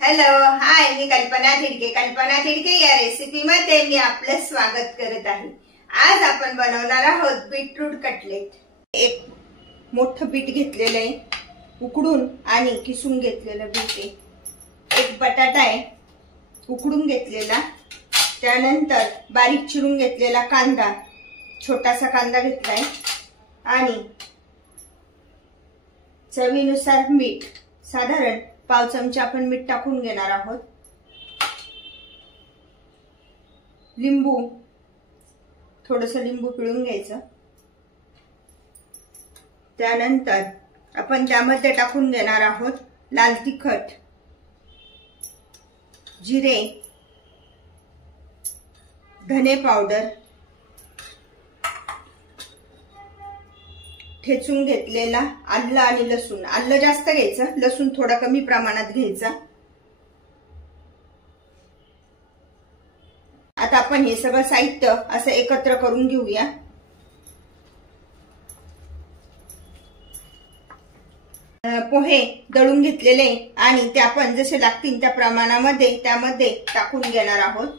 Hello hi, मी कल्पना थिडके या recipe मध्ये मी आपलं स्वागत करत आहे। आज आपण बनवणार आहोत बीटरूट कटलेट। एक मोठं बीट घेतलेलं आहे, उकडून आणि किसून घेतलेलं बीट आहे। एक बटाटा आहे उकडून घेतलेला, त्यानंतर बारीक चिरून घेतलेला कांदा, छोटासा कांदा घेतलाय आणि चवीनुसार मीठ, साधारण पाव चमचा आपण मीठ टाकून घेणार आहोत। लिंबू, थोडंसं लिंबू पिळून घ्यायचं। त्यानंतर आपण त्यामध्ये टाकून घेणार आहोत लाल तिखट, जिरे, धने पावडर, ठेचून घेतलेला आलं आणि लसूण। आलं जास्त घ्यायचं, लसूण थोडा कमी प्रमाणात घ्यायचा। आता आपण हे सगळं साहित्य असं एकत्र करून घेऊया। पोहे दळून घेतलेले आणि ते आपण जसे लागतील त्या प्रमाणामध्ये त्यामध्ये टाकून घेणार आहोत।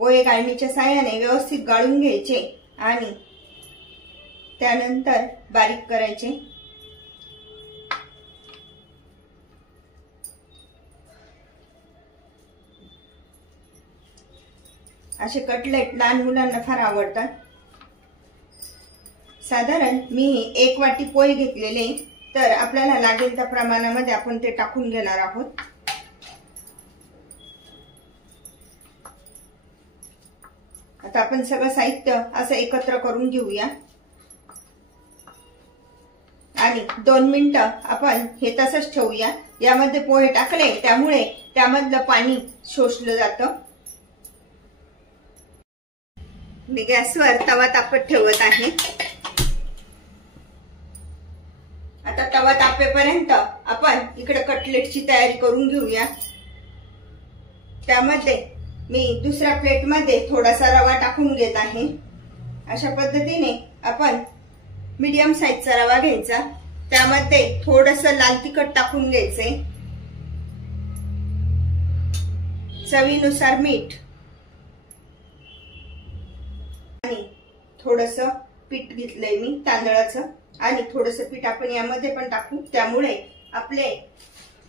पोहे गाळणीच्या साहाय्याने व्यवस्थित गाळून घ्यायचे आणि त्यानंतर बारीक करायचे। असे कटलेट लहान मुलांना फार आवडतात। साधारण मी 1 वाटी पोहे घेतलेले, तर आपल्याला लागेल त्या प्रमाणामध्ये आपण ते टाकून घेणार आहोत। आता आपण सगळं साहित्य असं एकत्र करून घेऊया आणि 2 मिनिटं आपण हे तसंच ठेवूया। यामध्ये पोहे टाकले त्यामुळे त्यामधलं पाणी शोषलं जातं। मी गॅसवर तवा तापत ठेवत आहे। आता तवा तापेपर्यंत आपण इकडे कटलेटची तयारी करून घेऊया। त्यामध्ये मी दुसऱ्या प्लेटमध्ये थोडासा रवा टाकून घेत आहे। अशा पद्धतीने आपण मीडियम साईजचा रवा घ्यायचा, त्यामध्ये थोडंसं लाल तिखट टाकून घ्यायचे, चवीनुसार मीठ आणि थोडंसं पीठ घेतलंय मी तांदळाचं, आणि थोडंसं पीठ आपण यामध्ये पण टाकू, त्यामुळे आपले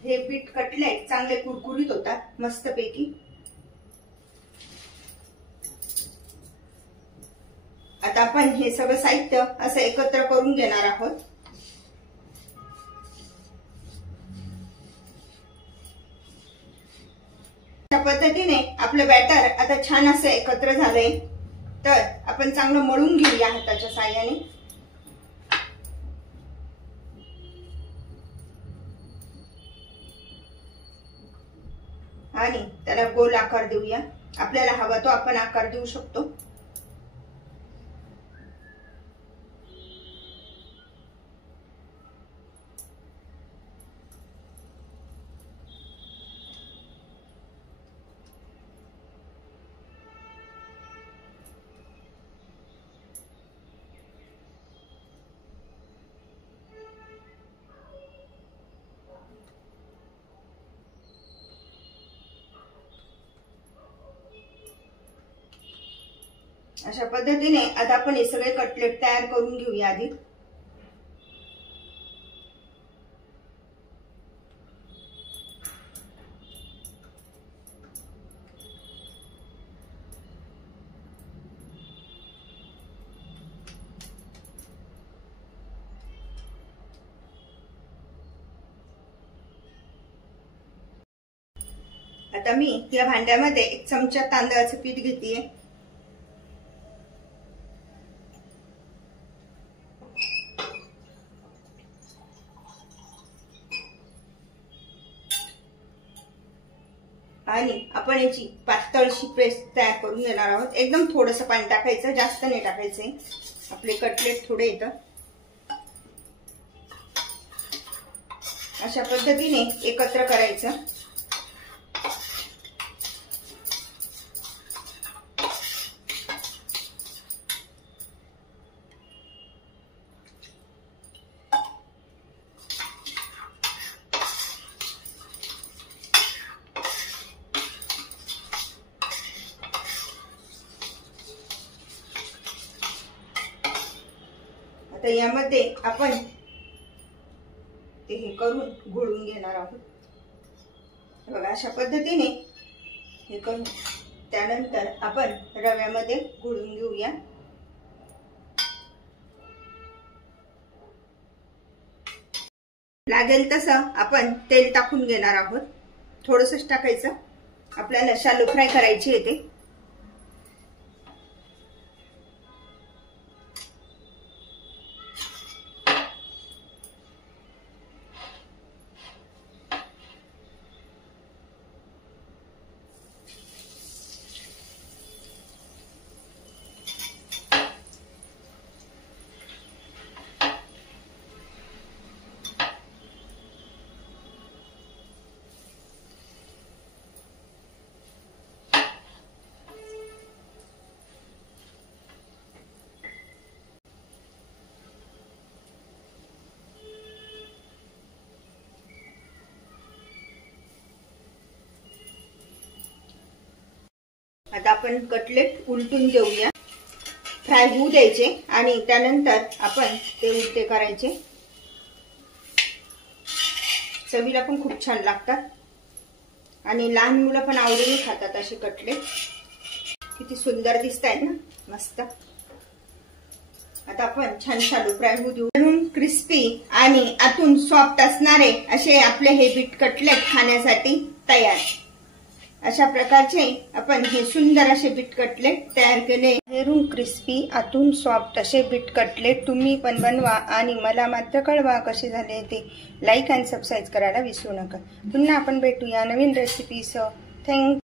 हे पीठ कटलेट चांगले कुरकुरीत होतात मस्तपैकी। आता आपण हे सगळं साहित्य असं एकत्र करून घेणार आहोत। अशा पद्धतीने आपलं बॅटर आता छान असं एकत्र झालंय, तर आपण चांगलं मळून घेऊया हाताच्या साहाय्याने। आणि त्याला गोल आकार देऊया, आपल्याला हवा तो आपण आकार देऊ शकतो। अशा पद्धतीने आता आपण हे सगळे कटलेट तयार करून घेऊया आधी। आता मी या भांड्यामध्ये 1 चमचा तांदळाचं पीठ घेतेय। आणि आपण याची पातळशी पेस्ट तयार करून घेणार आहोत। एकदम थोडंसं पाणी टाकायचं, जास्त नाही टाकायचंय, आपले कटलेट थोडे येतं। अशा पद्धतीने एकत्र करायचं। तर यामध्ये आपण ते हे करून घोळून घेणार आहोत। बघा अशा पद्धतीने हे करून त्यानंतर आपण रव्यामध्ये घोळून घेऊया। लागेल तसं आपण तेल टाकून घेणार आहोत, थोडंसंच टाकायचं, आपल्याला शालो फ्राय करायची आहे ते। आता आपण कटलेट उलटून घेऊया, फ्राय होऊ द्यायचे आणि त्यानंतर आपण ते उलटे करायचे। चवीला पण खूप छान लागतात आणि लहान मुलं पण आवडीने खातात असे कटलेट। किती सुंदर दिसतायत ना, मस्त। आता आपण छान शालो फ्राय होऊ देऊ। म्हणून क्रिस्पी आणि आतून सॉफ्ट असणारे असे आपले हे बीट कटलेट खाण्यासाठी तयार। अशा प्रकारचे आपण हे सुंदर असे बीट कटलेट तयार केले। बाहेरून क्रिस्पी आतून सॉफ्ट असे बीट कटलेट तुम्ही पण बनवा आणि मला मात्र कळवा कसे झाले ते। लाईक आणि सबस्क्राईब करायला विसरू नका। पुन्हा आपण भेटूया नवीन रेसिपीसह। थँक्यू।